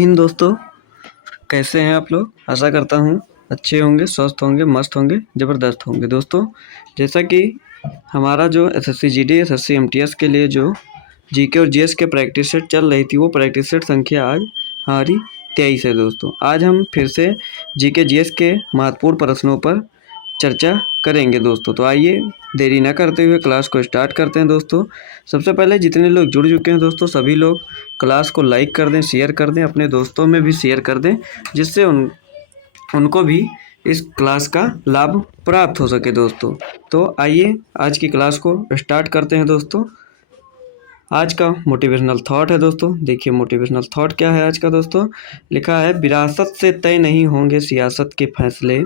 इन दोस्तों, कैसे हैं आप लोग? आशा करता हूँ अच्छे होंगे, स्वस्थ होंगे, मस्त होंगे, ज़बरदस्त होंगे। दोस्तों, जैसा कि हमारा जो एसएससी जीडी, एसएससी एमटीएस के लिए जो जीके और जीएस के प्रैक्टिस सेट चल रही थी, वो प्रैक्टिस सेट संख्या आज हमारी 23 है। दोस्तों, आज हम फिर से जीके जीएस के महत्वपूर्ण प्रश्नों पर चर्चा करेंगे। दोस्तों, तो आइए देरी ना करते हुए क्लास को स्टार्ट करते हैं। दोस्तों, सबसे पहले जितने लोग जुड़ चुके हैं दोस्तों, सभी लोग क्लास को लाइक कर दें, शेयर कर दें, अपने दोस्तों में भी शेयर कर दें, जिससे उनको भी इस क्लास का लाभ प्राप्त हो सके। दोस्तों, तो आइए आज की क्लास को स्टार्ट करते हैं। दोस्तों, आज का मोटिवेशनल थॉट है। दोस्तों, देखिए मोटिवेशनल थॉट क्या है आज का। दोस्तों, लिखा है, विरासत से तय नहीं होंगे सियासत के फैसले,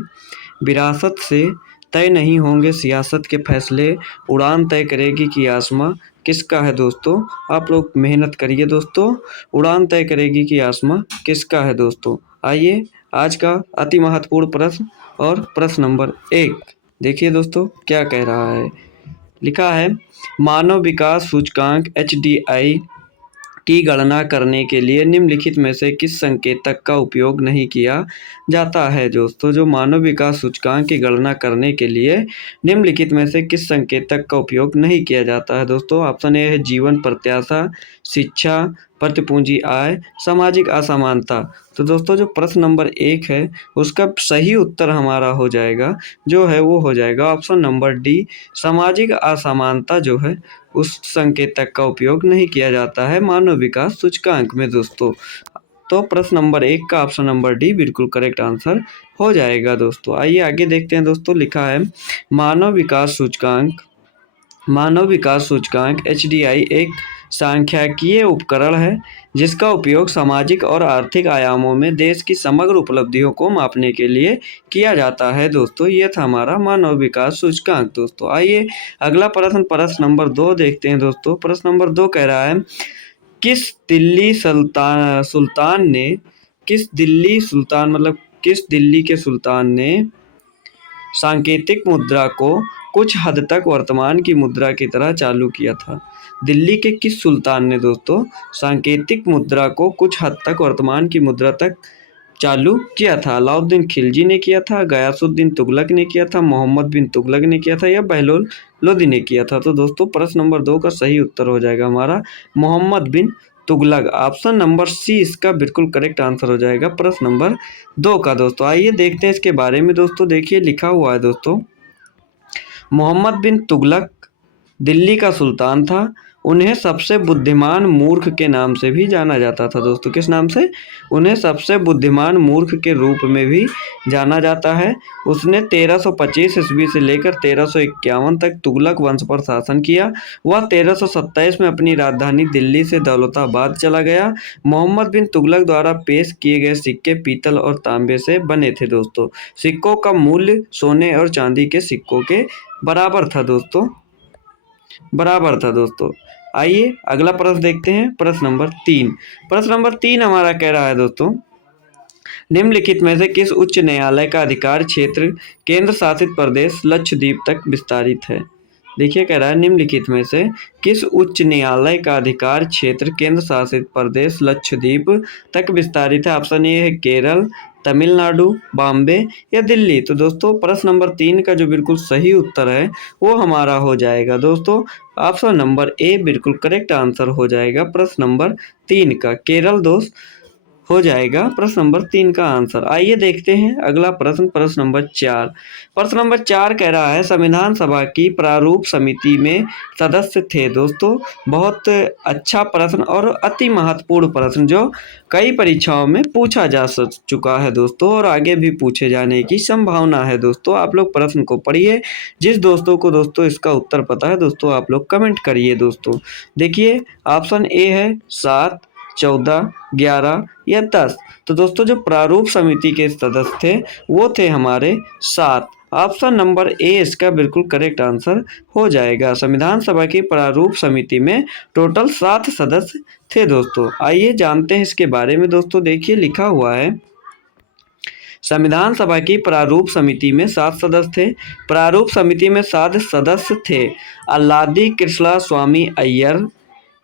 विरासत से तय नहीं होंगे सियासत के फैसले, उड़ान तय करेगी कि आसमां किसका है। दोस्तों, आप लोग मेहनत करिए। दोस्तों, उड़ान तय करेगी कि आसमां किसका है। दोस्तों, आइए आज का अति महत्वपूर्ण प्रश्न और प्रश्न नंबर 1 देखिए। दोस्तों, क्या कह रहा है? लिखा है, मानव विकास सूचकांक HDI की गणना करने के लिए निम्नलिखित में से किस संकेतक का उपयोग नहीं किया जाता है। दोस्तों, जो मानव विकास सूचकांक की गणना करने के लिए निम्नलिखित में से किस संकेतक का उपयोग नहीं किया जाता है। दोस्तों, ऑप्शन ए है जीवन प्रत्याशा, शिक्षा, प्रतिपूंजी आय, सामाजिक असमानता। तो दोस्तों, जो प्रश्न नंबर 1 है उसका सही उत्तर हमारा हो जाएगा, जो है वो हो जाएगा ऑप्शन नंबर डी, सामाजिक असमानता जो है उस संकेतक का उपयोग नहीं किया जाता है मानव विकास सूचकांक में। दोस्तों, तो प्रश्न नंबर 1 का ऑप्शन नंबर डी बिल्कुल करेक्ट आंसर हो जाएगा। दोस्तों, आइए आगे देखते हैं। दोस्तों, लिखा है, मानव विकास सूचकांक HDI एक सांख्यिकीय उपकरण है जिसका उपयोग सामाजिक और आर्थिक आयामों में देश की समग्र उपलब्धियों को मापने के लिए किया जाता है। दोस्तों, ये था हमारा मानव विकास सूचकांक। दोस्तों, आइए अगला प्रश्न नंबर 2 देखते हैं। दोस्तों, प्रश्न नंबर 2 कह रहा है, किस दिल्ली के सुल्तान ने सांकेतिक मुद्रा को कुछ हद तक वर्तमान की मुद्रा की तरह चालू किया था? दिल्ली के किस सुल्तान ने दोस्तों सांकेतिक मुद्रा को कुछ हद तक वर्तमान की मुद्रा तक चालू किया था? अलाउद्दीन खिलजी ने किया था, गयासुद्दीन तुगलक ने किया था, मोहम्मद बिन तुगलक ने किया था, या बहलोल लोदी ने किया था? तो दोस्तों, प्रश्न नंबर 2 का सही उत्तर हो जाएगा हमारा मोहम्मद बिन तुगलक। ऑप्शन नंबर सी इसका बिल्कुल करेक्ट आंसर हो जाएगा प्रश्न नंबर 2 का। दोस्तों, आइए देखते हैं इसके बारे में। दोस्तों, देखिए लिखा हुआ है, दोस्तों, मोहम्मद बिन तुगलक दिल्ली का सुल्तान था। उन्हें सबसे बुद्धिमान मूर्ख के नाम से भी जाना जाता था। दोस्तों, किस नाम से? उन्हें सबसे बुद्धिमान मूर्ख के रूप में भी जाना जाता है। उसने 1325 ईस्वी से लेकर 1351 तक तुगलक वंश पर शासन किया। वह 1327 में अपनी राजधानी दिल्ली से दौलताबाद चला गया। मोहम्मद बिन तुगलक द्वारा पेश किए गए सिक्के पीतल और तांबे से बने थे। दोस्तों, सिक्कों का मूल्य सोने और चांदी के सिक्कों के बराबर था। दोस्तों, आइए अगला प्रश्न देखते हैं। प्रश्न नंबर 3 हमारा कह रहा है, दोस्तों, निम्नलिखित में से किस उच्च न्यायालय का अधिकार क्षेत्र केंद्र शासित प्रदेश लक्षद्वीप तक विस्तारित है? देखिए, कह रहा है, निम्नलिखित में से किस उच्च न्यायालय का अधिकार क्षेत्र केंद्र शासित प्रदेश लक्षद्वीप तक विस्तारित है? ऑप्शन ए है केरल, तमिलनाडु, बॉम्बे या दिल्ली। तो दोस्तों, प्रश्न नंबर 3 का जो बिल्कुल सही उत्तर है वो हमारा हो जाएगा, दोस्तों, ऑप्शन नंबर ए बिल्कुल करेक्ट आंसर हो जाएगा प्रश्न नंबर 3 का। केरल दोस्त हो जाएगा प्रश्न नंबर 3 का आंसर। आइए देखते हैं अगला प्रश्न नंबर 4। प्रश्न नंबर 4 कह रहा है, संविधान सभा की प्रारूप समिति में सदस्य थे। दोस्तों, बहुत अच्छा प्रश्न और अति महत्वपूर्ण प्रश्न जो कई परीक्षाओं में पूछा जा चुका है। दोस्तों, और आगे भी पूछे जाने की संभावना है। दोस्तों, आप लोग प्रश्न को पढ़िए। जिस दोस्तों को दोस्तों इसका उत्तर पता है, दोस्तों आप लोग कमेंट करिए। दोस्तों, देखिए, ऑप्शन ए है 7, 14, 11 या 10। तो दोस्तों, जो प्रारूप समिति के सदस्य थे वो थे हमारे 7। ऑप्शन नंबर ए इसका बिल्कुल करेक्ट आंसर हो जाएगा। संविधान सभा की प्रारूप समिति में टोटल 7 सदस्य थे। दोस्तों, आइए जानते हैं इसके बारे में। दोस्तों, देखिए लिखा हुआ है, संविधान सभा की प्रारूप समिति में 7 सदस्य थे। प्रारूप समिति में 7 सदस्य थे। Alladi Krishna Swami Ayyar,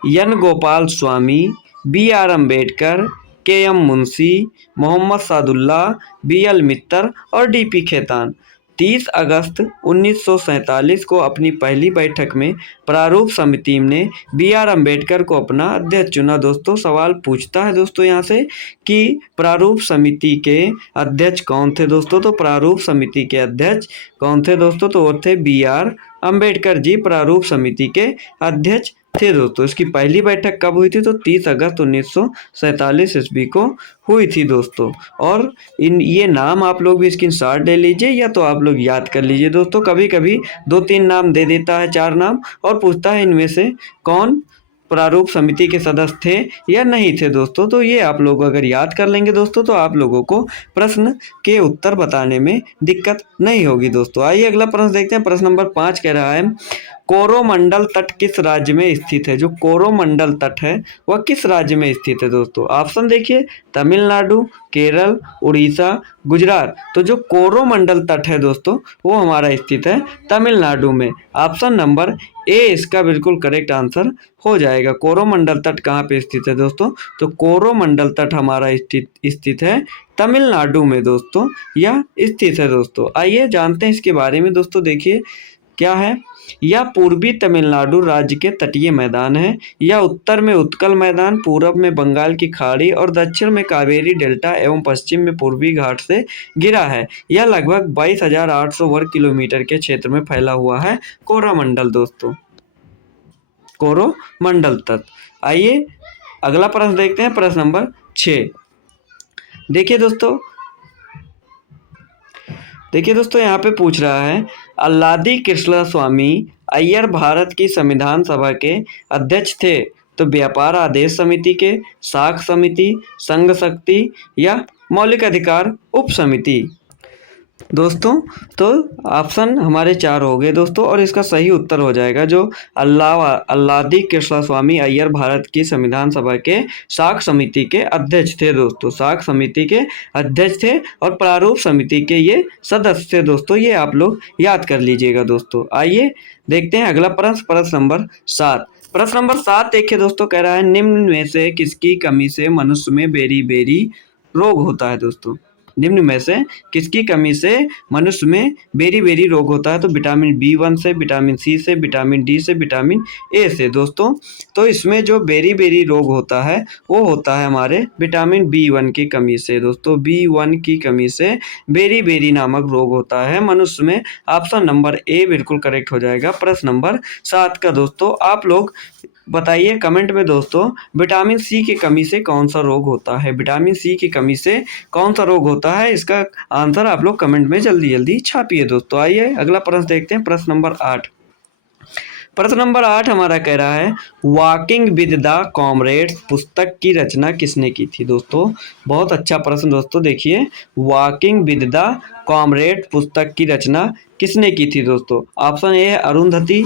N Gopal Swami, BR Ambedkar, KM. Munshi, Mohammad Saadulla, BL. Mittar और डी.पी. खेतान। 30 अगस्त 1947 को अपनी पहली बैठक में प्रारूप समिति ने बी.आर. अम्बेडकर को अपना अध्यक्ष चुना। दोस्तों सवाल पूछता है दोस्तों यहाँ से कि प्रारूप समिति के अध्यक्ष कौन थे दोस्तों, तो प्रारूप समिति के अध्यक्ष कौन थे दोस्तों, तो वो थे बी.आर. अम्बेडकर जी प्रारूप समिति के अध्यक्ष थे दोस्तों। इसकी पहली बैठक कब हुई थी, तो 30 अगस्त 1947 ईस्वी को हुई थी दोस्तों। और ये नाम आप लोग भी स्क्रीनशॉट ले लीजिए या तो आप लोग याद कर लीजिए दोस्तों। कभी कभी 2-3 नाम दे देता है, 4 नाम, और पूछता है इनमें से कौन प्रारूप समिति के सदस्य थे या नहीं थे दोस्तों। तो ये आप लोग अगर याद कर लेंगे दोस्तों तो आप लोगों को प्रश्न के उत्तर बताने में दिक्कत नहीं होगी दोस्तों। आइए अगला प्रश्न देखते हैं। प्रश्न नंबर 5 कह रहा है कोरोमंडल तट किस राज्य में स्थित है। जो कोरोमंडल तट है वह किस राज्य में स्थित है दोस्तों। ऑप्शन देखिए, तमिलनाडु, केरल, उड़ीसा, गुजरात। तो जो कोरोमंडल तट है दोस्तों वो हमारा स्थित है तमिलनाडु में। ऑप्शन नंबर ए इसका बिल्कुल करेक्ट आंसर हो जाएगा। कोरोमंडल तट कहाँ पे स्थित है दोस्तों, तो कोरोमंडल तट हमारा स्थित है तमिलनाडु में दोस्तों, यह स्थित है दोस्तों। आइए जानते हैं इसके बारे में दोस्तों। देखिए क्या है, यह पूर्वी तमिलनाडु राज्य के तटीय मैदान है। यह उत्तर में उत्कल मैदान, पूरब में बंगाल की खाड़ी और दक्षिण में कावेरी डेल्टा एवं पश्चिम में पूर्वी घाट से घिरा है। यह लगभग 22,800 वर्ग किलोमीटर के क्षेत्र में फैला हुआ है कोरोमंडल दोस्तों, कोरोमंडल तट। आइए अगला प्रश्न देखते हैं। प्रश्न नंबर 6 देखिए दोस्तों यहाँ पे पूछ रहा है अल्लादी कृष्णस्वामी अय्यर भारत की संविधान सभा के अध्यक्ष थे। तो व्यापार आदेश समिति के, साख समिति, संघ शक्ति या मौलिक अधिकार उप समिति। दोस्तों तो ऑप्शन हमारे 4 हो गए दोस्तों और इसका सही उत्तर हो जाएगा जो अल्लादी कृष्णस्वामी अय्यर भारत की संविधान सभा के साख समिति के अध्यक्ष थे दोस्तों। साख समिति के अध्यक्ष थे और प्रारूप समिति के ये सदस्य थे दोस्तों। ये आप लोग याद कर लीजिएगा दोस्तों। आइए देखते हैं अगला प्रश्न, प्रश्न नंबर 7। प्रश्न नंबर 7 देखिए दोस्तों, कह रहा है निम्न में से किसकी कमी से मनुष्य में बेरी-बेरी रोग होता है दोस्तों। निम्न में से किसकी कमी से मनुष्य में बेरी-बेरी रोग होता है, तो विटामिन B1 से, विटामिन C से, विटामिन D से, विटामिन A से दोस्तों। तो इसमें जो बेरी-बेरी रोग होता है वो होता है हमारे विटामिन B1 की कमी से दोस्तों। B1 की कमी से बेरी-बेरी नामक रोग होता है मनुष्य में। ऑप्शन नंबर ए बिल्कुल करेक्ट हो जाएगा प्रश्न नंबर 7 का दोस्तों। आप लोग बताइए कमेंट में दोस्तों विटामिन सी की कमी से कौन सा रोग होता है। विटामिन सी की कमी से कौन सा रोग होता है, इसका आंसर आप लोग कमेंट में जल्दी जल्दी छापिए दोस्तों। आइए अगला प्रश्न देखते हैं, प्रश्न नंबर 8। प्रश्न नंबर 8 हमारा कह रहा है वॉकिंग विद द कॉमरेड्स पुस्तक की रचना किसने की थी दोस्तों। बहुत अच्छा प्रश्न दोस्तों। देखिए वॉकिंग विद द कॉमरेड्स पुस्तक की रचना किसने की थी दोस्तों। ऑप्शन ए है अरुंधति,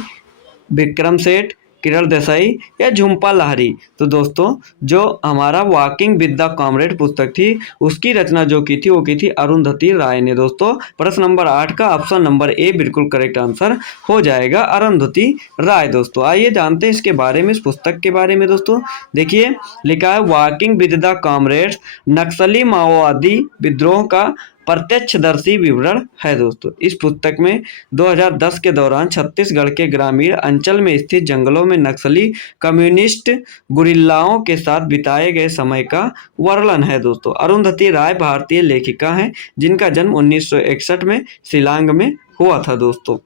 विक्रम सेठ, किरण देसाई या झुम्पा लाहिरी। तो दोस्तों जो हमारा वॉकिंग विद द कॉमरेड पुस्तक थी उसकी रचना जो की थी वो की थी अरुंधति राय ने दोस्तों। प्रश्न नंबर 8 का ऑप्शन नंबर ए बिल्कुल करेक्ट आंसर हो जाएगा अरुंधति राय दोस्तों। आइए जानते हैं इसके बारे में, इस पुस्तक के बारे में दोस्तों। देखिए लिखा है वॉकिंग विद द कॉमरेड्स नक्सली माओवादी विद्रोह का प्रत्यक्षदर्शी विवरण है दोस्तों। इस पुस्तक में 2010 के दौरान छत्तीसगढ़ के ग्रामीण अंचल में स्थित जंगलों में नक्सली कम्युनिस्ट गुरिल्लाओं के साथ बिताए गए समय का वर्णन है दोस्तों। अरुंधति राय भारतीय लेखिका हैं जिनका जन्म 1961 में शिलांग में हुआ था दोस्तों।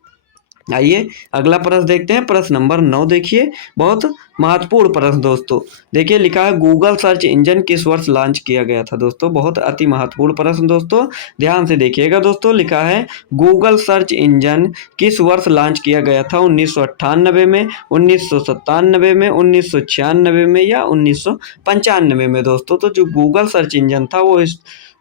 आइए अगला प्रश्न देखते हैं, प्रश्न नंबर 9 देखिए बहुत महत्वपूर्ण प्रश्न दोस्तों। देखिए लिखा है गूगल सर्च इंजन किस वर्ष लॉन्च किया गया था दोस्तों। बहुत अति महत्वपूर्ण प्रश्न दोस्तों, ध्यान से देखिएगा दोस्तों। लिखा है गूगल सर्च इंजन किस वर्ष लॉन्च किया गया था। 1998 में, 1997 में, 1996 में या 1995 में दोस्तों। तो जो गूगल सर्च इंजन था वो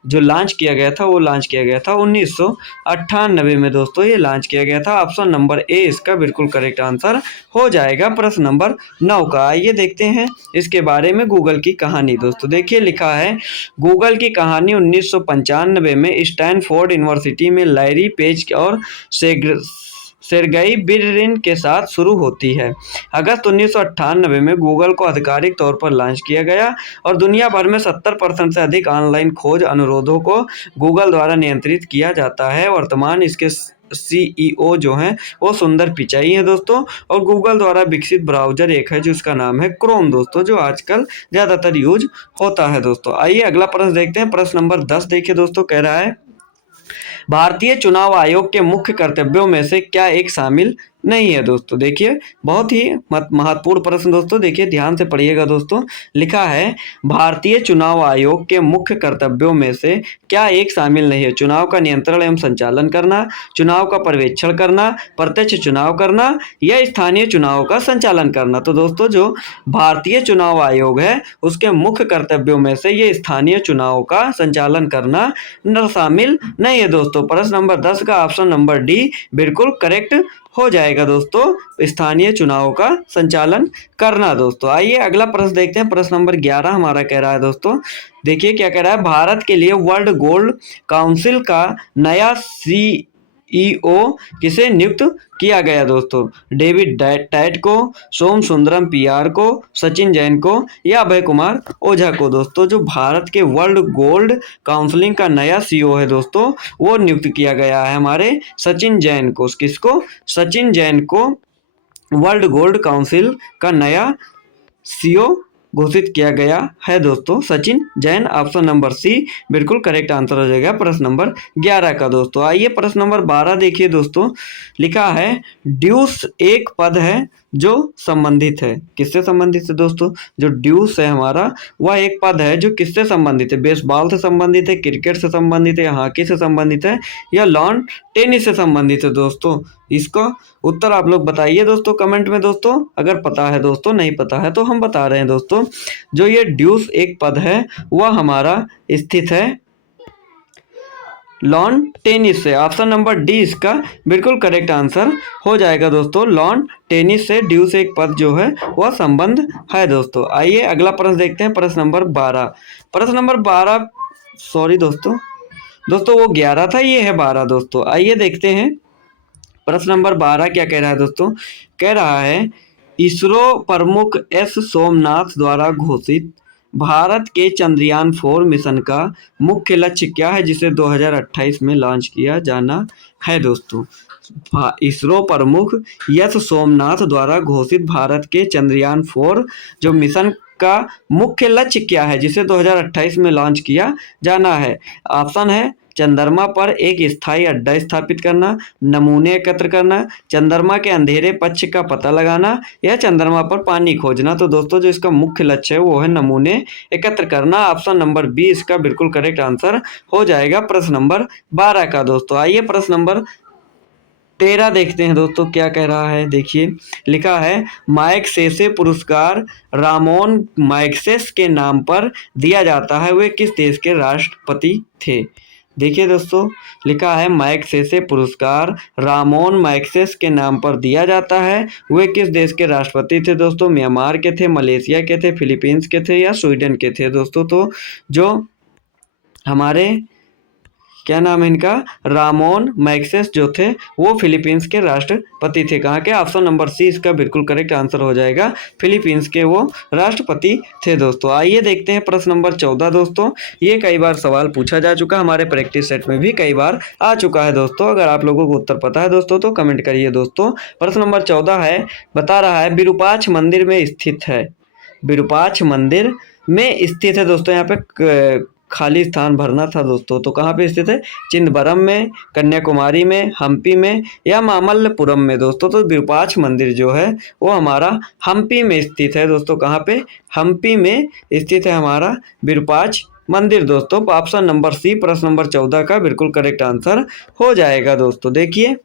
जो लॉन्च किया गया था वो लॉन्च किया गया था 1998 में दोस्तों, ये लॉन्च किया गया था। ऑप्शन नंबर ए इसका बिल्कुल करेक्ट आंसर हो जाएगा प्रश्न नंबर 9 का। आइए देखते हैं इसके बारे में गूगल की कहानी दोस्तों। देखिए लिखा है गूगल की कहानी 1995 में स्टैनफोर्ड यूनिवर्सिटी में लैरी पेज और सेर्गेई ब्रिन के साथ शुरू होती है। अगस्त 1998 में गूगल को आधिकारिक तौर पर लॉन्च किया गया और दुनिया भर में 70% से अधिक ऑनलाइन खोज अनुरोधों को गूगल द्वारा नियंत्रित किया जाता है। वर्तमान इसके सीईओ जो हैं वो सुंदर पिचाई हैं दोस्तों, और गूगल द्वारा विकसित ब्राउज़र एक है जिसका नाम है क्रोम दोस्तों, जो आजकल ज़्यादातर यूज होता है दोस्तों। आइए अगला प्रश्न देखते हैं। प्रश्न नंबर 10 देखिए दोस्तों, कह रहा है भारतीय चुनाव आयोग के मुख्य कर्तव्यों में से क्या एक शामिल नहीं है दोस्तों। देखिए बहुत ही महत्वपूर्ण प्रश्न दोस्तों, देखिए ध्यान से पढ़िएगा दोस्तों। लिखा है भारतीय चुनाव आयोग के मुख्य कर्तव्यों में से क्या एक शामिल नहीं है। चुनाव का नियंत्रण एवं संचालन करना, चुनाव का पर्यवेक्षण करना, प्रत्यक्ष चुनाव करना या स्थानीय चुनाव का संचालन करना। तो दोस्तों जो भारतीय चुनाव आयोग है उसके मुख्य कर्तव्यों में से ये स्थानीय चुनाव का संचालन करना शामिल नहीं है दोस्तों। प्रश्न नंबर 10 का ऑप्शन नंबर डी बिल्कुल करेक्ट हो जाएगा दोस्तों, स्थानीय चुनाव का संचालन करना दोस्तों। आइए अगला प्रश्न देखते हैं। प्रश्न नंबर 11 हमारा कह रहा है दोस्तों, देखिए क्या कह रहा है, भारत के लिए वर्ल्ड गोल्ड काउंसिल का नया सीईओ किसे नियुक्त किया गया दोस्तों। डेविड टाइट को, सोम सुंदरम पीआर को, सचिन जैन को या अभय कुमार ओझा को दोस्तों। जो भारत के वर्ल्ड गोल्ड काउंसिलिंग का नया सीईओ है दोस्तों वो नियुक्त किया गया है हमारे सचिन जैन को। किसको? सचिन जैन को वर्ल्ड गोल्ड काउंसिल का नया सीईओ घोषित किया गया है दोस्तों, Sachin Jain. Option number c बिल्कुल करेक्ट आंसर हो जाएगा प्रश्न नंबर 11 का दोस्तों। आइए प्रश्न नंबर 12 देखिए दोस्तों, लिखा है ड्यूस एक पद है जो संबंधित है। किससे संबंधित है दोस्तों? जो ड्यूस है हमारा वह एक पद है जो किससे संबंधित है। बेसबॉल से संबंधित है, क्रिकेट से संबंधित है, हॉकी से संबंधित है या लॉन टेनिस से संबंधित है दोस्तों। इसका उत्तर आप लोग बताइए दोस्तों कमेंट में दोस्तों, अगर पता है दोस्तों, नहीं पता है तो हम बता रहे हैं दोस्तों। जो ये ड्यूस एक पद है वह हमारा स्थित है लॉन टेनिस से। ऑप्शन नंबर डी इसका बिल्कुल करेक्ट आंसर हो जाएगा दोस्तों। लॉन टेनिस से ड्यूस एक पद जो है वह संबंध है दोस्तों। आइए अगला प्रश्न देखते हैं। प्रश्न नंबर 12, प्रश्न नंबर 12 सॉरी दोस्तों वो 11 था, ये है 12 दोस्तों। आइए देखते हैं प्रश्न नंबर 12 क्या कह रहा है दोस्तों। कह रहा है इसरो प्रमुख एस सोमनाथ द्वारा घोषित भारत के चंद्रयान 4 मिशन का मुख्य लक्ष्य क्या है जिसे 2028 में लॉन्च किया जाना है दोस्तों। इसरो प्रमुख एस सोमनाथ द्वारा घोषित भारत के चंद्रयान 4 जो मिशन का मुख्य लक्ष्य क्या है जिसे 2028 में लॉन्च किया जाना है। ऑप्शन है चंद्रमा पर एक स्थायी अड्डा स्थापित करना, नमूने एकत्र करना, चंद्रमा के अंधेरे पक्ष का पता लगाना या चंद्रमा पर पानी खोजना। तो दोस्तों जो इसका मुख्य लक्ष्य है वो है नमूने एकत्र करना। ऑप्शन नंबर बी इसका बिल्कुल करेक्ट आंसर हो जाएगा प्रश्न नंबर 12 का दोस्तों। आइए प्रश्न नंबर 13 देखते हैं दोस्तों क्या कह रहा है। देखिए लिखा है मैग्सेसे पुरस्कार रामोन मैग्सेस के नाम पर दिया जाता है, वे किस देश के राष्ट्रपति थे। देखिए दोस्तों लिखा है मैग्सेसे पुरस्कार रामोन मैग्सेस के नाम पर दिया जाता है, वे किस देश के राष्ट्रपति थे दोस्तों। म्यांमार के थे, मलेशिया के थे, फिलीपींस के थे या स्वीडन के थे दोस्तों। तो जो हमारे क्या नाम है इनका, रामोन मैग्सेस जो थे वो फिलीपींस के राष्ट्रपति थे। कहाँ के? ऑप्शन नंबर सी इसका बिल्कुल करेक्ट आंसर हो जाएगा, फिलीपींस के वो राष्ट्रपति थे दोस्तों। आइए देखते हैं प्रश्न नंबर 14 दोस्तों। ये कई बार सवाल पूछा जा चुका, हमारे प्रैक्टिस सेट में भी कई बार आ चुका है दोस्तों। अगर आप लोगों को उत्तर पता है दोस्तों तो कमेंट करिए दोस्तों। प्रश्न नंबर 14 है, बता रहा है विरूपाक्ष मंदिर में स्थित है। विरूपाक्ष मंदिर में स्थित है दोस्तों, यहाँ पे खाली स्थान भरना था दोस्तों। तो कहाँ पे स्थित है? चिदंबरम में, कन्याकुमारी में, हम्पी में या मामल्लपुरम में दोस्तों। तो विरूपाक्ष मंदिर जो है वो हमारा हम्पी में स्थित है दोस्तों। कहाँ पे? हम्पी में स्थित है हमारा विरूपाक्ष मंदिर दोस्तों। ऑप्शन नंबर सी प्रश्न नंबर 14 का बिल्कुल करेक्ट आंसर हो जाएगा दोस्तों। देखिए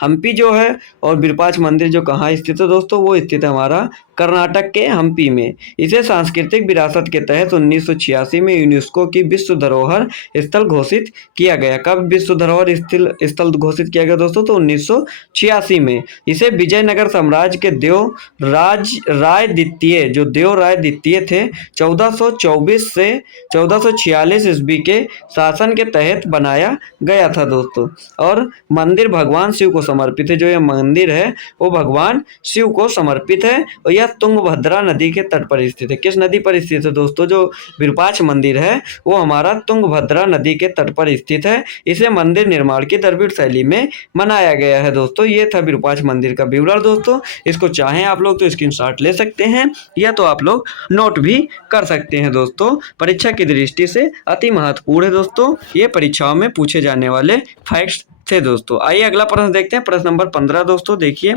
हम्पी जो है और विरूपाक्ष मंदिर जो कहाँ स्थित है दोस्तों, वो स्थित है हमारा कर्नाटक के हम्पी में। इसे सांस्कृतिक विरासत के तहत 1986 में यूनेस्को की विश्व धरोहर स्थल घोषित किया गया। कब विश्व धरोहर स्थल घोषित किया गया दोस्तों? तो 1986 में। इसे विजयनगर साम्राज्य के देव राय द्वितीय, जो देव राय द्वितीय थे, 1424 से 1446 ईस्वी के शासन के तहत बनाया गया था दोस्तों। और मंदिर भगवान शिव को समर्पित है। जो यह मंदिर है वो भगवान शिव को समर्पित है और यह तुंगभद्रा नदी के तट पर स्थित है। किस नदी पर स्थित है दोस्तों? जो विरूपाक्ष मंदिर है वो हमारा तुंगभद्रा नदी के तट पर स्थित है। इसे मंदिर निर्माण की द्रविड़ शैली में बनाया गया है दोस्तों। ये था विरूपाक्ष मंदिर का विवरण दोस्तों। इसको चाहें आप लोग तो स्क्रीनशॉट ले सकते हैं या तो आप लोग नोट भी कर सकते हैं दोस्तों। परीक्षा की दृष्टि से अति महत्वपूर्ण है दोस्तों। ये परीक्षाओं में पूछे जाने वाले फैक्ट्स थे दोस्तों। आइए अगला प्रश्न देखते हैं। प्रश्न नंबर 15 दोस्तों देखिए।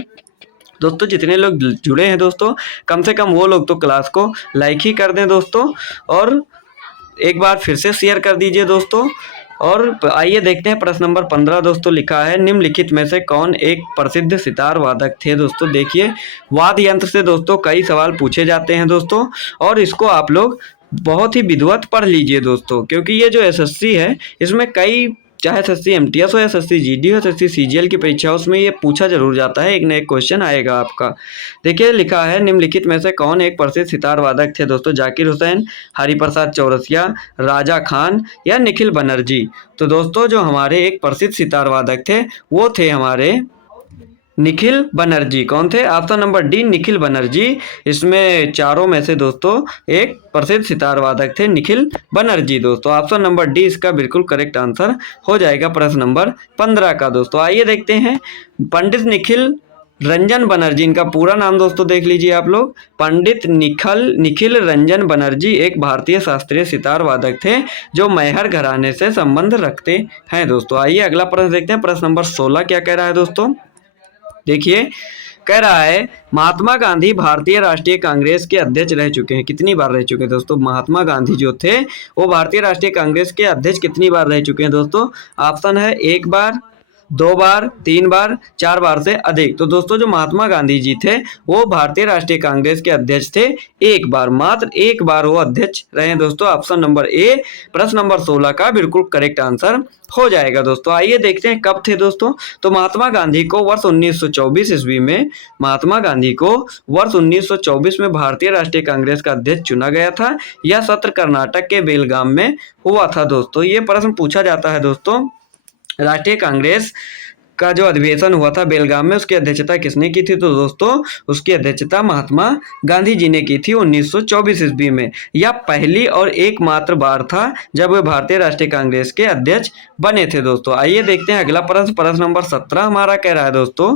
दोस्तों जितने लोग जुड़े हैं दोस्तों, कम से कम वो लोग तो क्लास को लाइक ही कर दें दोस्तों, और एक बार फिर से शेयर कर दीजिए दोस्तों। और आइए देखते हैं प्रश्न नंबर 15 दोस्तों। लिखा है निम्नलिखित में से कौन एक प्रसिद्ध सितार वादक थे दोस्तों? देखिए वाद्य यंत्र से दोस्तों कई सवाल पूछे जाते हैं दोस्तों, और इसको आप लोग बहुत ही विधिवत पढ़ लीजिए दोस्तों, क्योंकि ये जो एसएससी है इसमें कई, चाहे एसएससी एमटीएस हो या एसएससी जीडी हो, एसएससी सीजीएल की परीक्षा, उसमें ये पूछा जरूर जाता है, एक न एक क्वेश्चन आएगा आपका। देखिए लिखा है निम्नलिखित में से कौन एक प्रसिद्ध सितार वादक थे दोस्तों? जाकिर हुसैन, हरिप्रसाद चौरसिया, राजा खान या निखिल बनर्जी? तो दोस्तों जो हमारे एक प्रसिद्ध सितार वादक थे वो थे हमारे निखिल बनर्जी। कौन थे? Option number D Nikhil Banerjee. इसमें चारों में से दोस्तों एक प्रसिद्ध सितार वादक थे निखिल बनर्जी दोस्तों। ऑप्शन नंबर डी इसका बिल्कुल करेक्ट आंसर हो जाएगा प्रश्न नंबर 15 का दोस्तों। आइए देखते हैं पंडित निखिल रंजन बनर्जी, इनका पूरा नाम दोस्तों देख लीजिए आप लोग। पंडित निखिल रंजन बनर्जी एक भारतीय शास्त्रीय सितार वादक थे जो मैहर घराने से संबंध रखते हैं दोस्तों। आइए अगला प्रश्न देखते हैं। प्रश्न नंबर 16 क्या कह रहा है दोस्तों? देखिए कह रहा है महात्मा गांधी भारतीय राष्ट्रीय कांग्रेस के अध्यक्ष रह चुके हैं। कितनी बार रह चुके हैं दोस्तों? महात्मा गांधी जो थे वो भारतीय राष्ट्रीय कांग्रेस के अध्यक्ष कितनी बार रह चुके हैं दोस्तों? ऑप्शन है 1 बार, 2 बार, 3 बार, 4 बार से अधिक। तो दोस्तों जो महात्मा गांधी जी थे वो भारतीय राष्ट्रीय कांग्रेस के अध्यक्ष थे 1 बार, मात्र 1 बार वो अध्यक्ष रहे दोस्तों। ऑप्शन नंबर ए प्रश्न नंबर 16 का बिल्कुल करेक्ट आंसर हो जाएगा दोस्तों। आइए देखते हैं कब थे दोस्तों। तो महात्मा गांधी को वर्ष 1924 ईस्वी में, महात्मा गांधी को वर्ष 1924 में भारतीय राष्ट्रीय कांग्रेस का अध्यक्ष चुना गया था। यह सत्र कर्नाटक के बेलगाम में हुआ था दोस्तों। ये प्रश्न पूछा जाता है दोस्तों, राष्ट्रीय कांग्रेस का जो अधिवेशन हुआ था बेलगाम में, उसकी अध्यक्षता किसने की थी? तो दोस्तों उसकी अध्यक्षता महात्मा गांधी जी ने की थी 1924 ईस्वी में। यह पहली और एकमात्र बार था जब वे भारतीय राष्ट्रीय कांग्रेस के अध्यक्ष बने थे दोस्तों। आइए देखते हैं अगला प्रश्न। प्रश्न नंबर 17 हमारा कह रहा है दोस्तों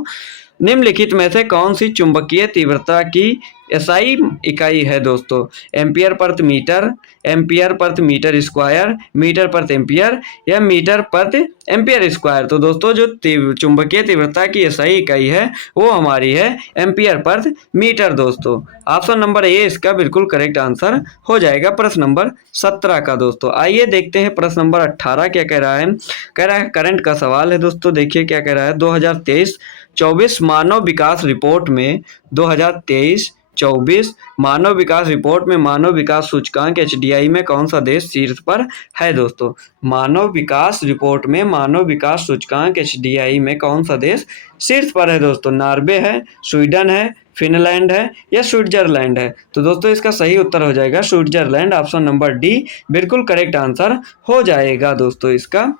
निम्नलिखित में से कौन सी चुंबकीय तीव्रता की एसआई इकाई है दोस्तों? एम्पियर प्रति मीटर, एम्पियर प्रति मीटर स्क्वायर, मीटर प्रति एम्पियर या मीटर प्रति एम्पियर स्क्वायर? तो दोस्तों जो चुंबकीय तीव्रता की एसआई इकाई है वो हमारी है एम्पियर प्रति मीटर दोस्तों। ऑप्शन नंबर ए इसका बिल्कुल करेक्ट आंसर हो जाएगा प्रश्न नंबर 17 का दोस्तों। आइए देखते हैं प्रश्न नंबर 18 क्या कह रहा है। कह रहा है करंट का सवाल है दोस्तों। देखिए क्या कह रहा है 2023-24 मानव विकास रिपोर्ट में 2023-24 मानव विकास रिपोर्ट में मानव विकास सूचकांक एचडीआई में कौन सा देश शीर्ष पर है दोस्तों? मानव विकास रिपोर्ट में मानव विकास सूचकांक एचडीआई में कौन सा देश शीर्ष पर है दोस्तों? नॉर्वे है, स्वीडन है, फिनलैंड है या स्विट्जरलैंड है? तो दोस्तों इसका सही उत्तर हो जाएगा स्विट्जरलैंड। ऑप्शन नंबर डी बिल्कुल करेक्ट आंसर हो जाएगा दोस्तों। इसका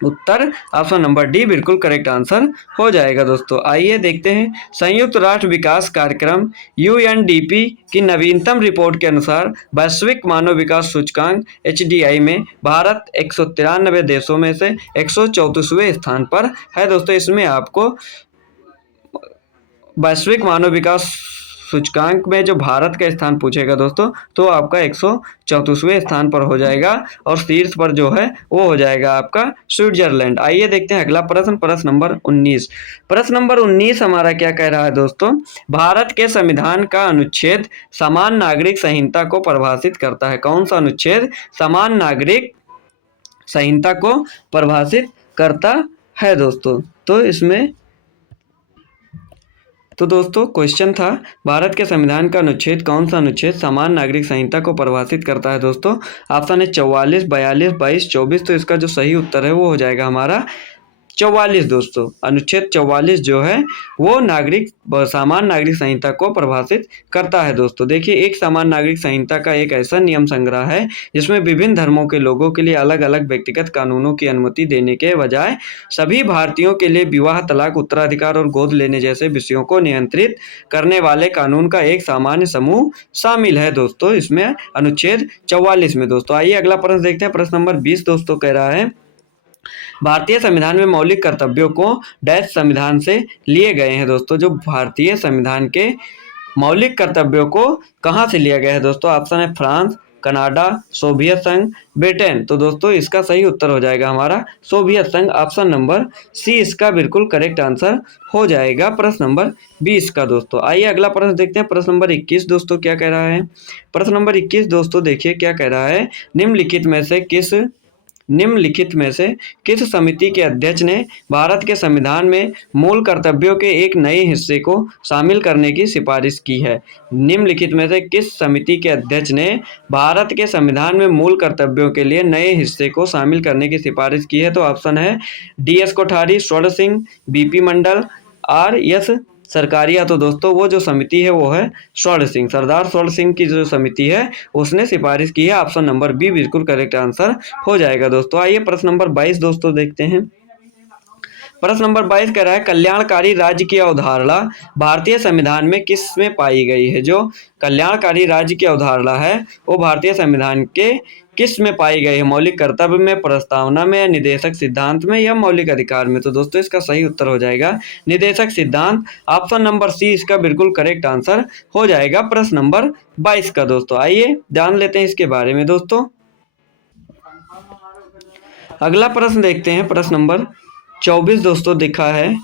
उत्तर ऑप्शन नंबर डी बिल्कुल करेक्ट आंसर हो जाएगा दोस्तों। आइए देखते हैं संयुक्त राष्ट्र विकास कार्यक्रम यूएनडीपी की नवीनतम रिपोर्ट के अनुसार वैश्विक मानव विकास सूचकांक एचडीआई में भारत 193 देशों में से 134वें स्थान पर है दोस्तों। इसमें आपको वैश्विक मानव विकास सूचकांक में जो भारत का स्थान पूछेगा दोस्तों तो आपका 134वें स्थान पर हो जाएगा और शीर्ष पर जो है वो हो जाएगा आपका स्विट्जरलैंड। आइए देखते हैं अगला प्रश्न। प्रश्न नंबर 19। प्रश्न नंबर 19 हमारा क्या कह रहा है दोस्तों? भारत के संविधान का अनुच्छेद समान नागरिक संहिता को परिभाषित करता है। कौन सा अनुच्छेद समान नागरिक संहिता को परिभाषित करता है दोस्तों? तो इसमें तो दोस्तों क्वेश्चन था, भारत के संविधान का अनुच्छेद कौन सा अनुच्छेद समान नागरिक संहिता को परिभाषित करता है दोस्तों? ऑप्शन है 44, 42, 22, 24। तो इसका जो सही उत्तर है वो हो जाएगा हमारा 44 दोस्तों। अनुच्छेद 44 जो है वो सामान्य नागरिक संहिता को परिभाषित करता है दोस्तों। देखिए, एक सामान्य नागरिक संहिता का एक ऐसा नियम संग्रह है जिसमें विभिन्न धर्मों के लोगों के लिए अलग अलग व्यक्तिगत कानूनों की अनुमति देने के बजाय सभी भारतीयों के लिए विवाह, तलाक, उत्तराधिकार और गोद लेने जैसे विषयों को नियंत्रित करने वाले कानून का एक सामान्य समूह शामिल है दोस्तों इसमें, अनुच्छेद 44 में दोस्तों। आइए अगला प्रश्न देखते हैं। प्रश्न नंबर 20 दोस्तों कह रहा है, भारतीय संविधान में मौलिक कर्तव्यों को डैश संविधान से लिए गए हैं दोस्तों। जो भारतीय संविधान के मौलिक कर्तव्यों को कहाँ से लिया गया है दोस्तों? ऑप्शन है फ्रांस, कनाडा, सोवियत संघ, ब्रिटेन। तो दोस्तों इसका सही उत्तर हो जाएगा हमारा सोवियत संघ। ऑप्शन नंबर सी इसका बिल्कुल करेक्ट आंसर हो जाएगा प्रश्न नंबर 20 का दोस्तों। आइए अगला प्रश्न देखते हैं। प्रश्न नंबर 21 दोस्तों क्या कह रहा है? प्रश्न नंबर 21 दोस्तों देखिए क्या कह रहा है, निम्नलिखित में से किस समिति के अध्यक्ष ने भारत के संविधान में मूल कर्तव्यों के एक नए हिस्से को शामिल करने की सिफारिश की है? निम्नलिखित में से किस समिति के अध्यक्ष ने भारत के संविधान में मूल कर्तव्यों के लिए नए हिस्से को शामिल करने की सिफारिश की है? तो ऑप्शन है DS कोठारी, स्वर्ण सिंह, BP मंडल, RS सरकारिया। तो दोस्तों वो जो समिति है वो है स्वर्ण सिंह, सरदार स्वर्ण सिंह की जो समिति है उसने सिफारिश की है। ऑप्शन नंबर बी बिल्कुल करेक्ट आंसर हो जाएगा दोस्तों। आइए प्रश्न नंबर 22 दोस्तों देखते हैं। प्रश्न नंबर 22 कह रहा है, कल्याणकारी राज्य की अवधारणा भारतीय संविधान में किस में पाई गई है? जो कल्याणकारी राज्य की अवधारणा है वो भारतीय संविधान के किस में पाई गई है? मौलिक कर्तव्य में, प्रस्तावना में, निदेशक सिद्धांत में या मौलिक अधिकार में? तो दोस्तों इसका सही उत्तर हो जाएगा निदेशक सिद्धांत। ऑप्शन नंबर सी इसका बिल्कुल करेक्ट आंसर हो जाएगा प्रश्न नंबर 22 का दोस्तों। आइए जान लेते हैं इसके बारे में दोस्तों। अगला प्रश्न देखते हैं। प्रश्न नंबर 24 दोस्तों दिखा है,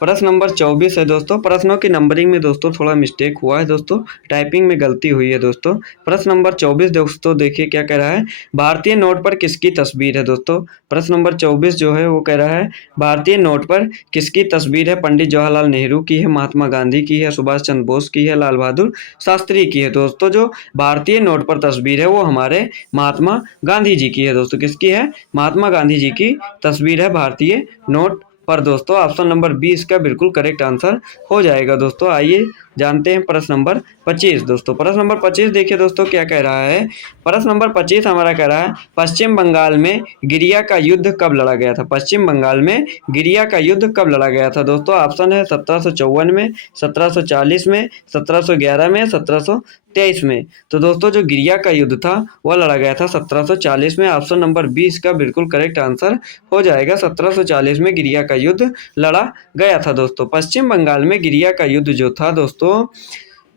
प्रश्न नंबर 24 है दोस्तों। प्रश्नों की नंबरिंग में दोस्तों थोड़ा मिस्टेक हुआ है दोस्तों, टाइपिंग में गलती हुई है दोस्तों। प्रश्न नंबर 24 दोस्तों देखिए क्या कह रहा है, भारतीय नोट पर किसकी तस्वीर है दोस्तों? प्रश्न नंबर 24 जो है वो कह रहा है भारतीय नोट पर किसकी तस्वीर है? पंडित जवाहरलाल नेहरू की है, महात्मा गांधी की है, सुभाष चंद्र बोस की है, लाल बहादुर शास्त्री की है? दोस्तों जो भारतीय नोट पर तस्वीर है वो हमारे महात्मा गांधी जी की है दोस्तों। किसकी है? महात्मा गांधी जी की तस्वीर है भारतीय नोट पर दोस्तों। ऑप्शन नंबर 20 का बिल्कुल करेक्ट आंसर हो जाएगा दोस्तों। आइए जानते हैं प्रश्न नंबर 25 दोस्तों। प्रश्न नंबर 25 देखिए दोस्तों क्या कह रहा है। प्रश्न नंबर 25 हमारा कह रहा है, पश्चिम बंगाल में गिरिया का युद्ध कब लड़ा गया था? पश्चिम बंगाल में गिरिया का युद्ध कब लड़ा गया था दोस्तों? ऑप्शन है 1754 में, 1740 में, 1711 में, 1723 में। तो दोस्तों जो गिरिया का युद्ध था वह लड़ा गया था 1740 में। ऑप्शन नंबर 20 का बिल्कुल करेक्ट आंसर हो जाएगा। 1740 में गिरिया का युद्ध लड़ा गया था दोस्तों। पश्चिम बंगाल में गिरिया का युद्ध जो था दोस्तों,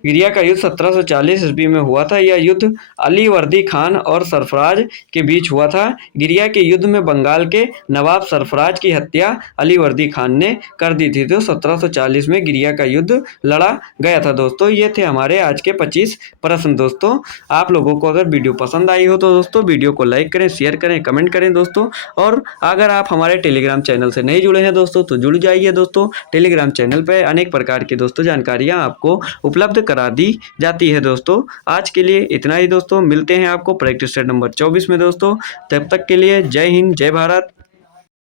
गिरिया का युद्ध 1740 ईस्वी में हुआ था। यह युद्ध अलीवर्दी खान और सरफराज के बीच हुआ था। गिरिया के युद्ध में बंगाल के नवाब सरफराज की हत्या अलीवर्दी खान ने कर दी थी। तो 1740 में गिरिया का युद्ध लड़ा गया था दोस्तों। ये थे हमारे आज के 25 प्रश्न दोस्तों। आप लोगों को अगर वीडियो पसंद आई हो तो दोस्तों वीडियो को लाइक करें, शेयर करें, कमेंट करें दोस्तों। और अगर आप हमारे टेलीग्राम चैनल से नहीं जुड़े हैं दोस्तों तो जुड़ जाइए दोस्तों। टेलीग्राम चैनल पर अनेक प्रकार की दोस्तों जानकारियाँ आपको उपलब्ध करा दी जाती है दोस्तों। आज के लिए इतना ही दोस्तों, मिलते हैं आपको प्रैक्टिस सेट नंबर 24 में दोस्तों। तब तक के लिए जय हिंद, जय भारत,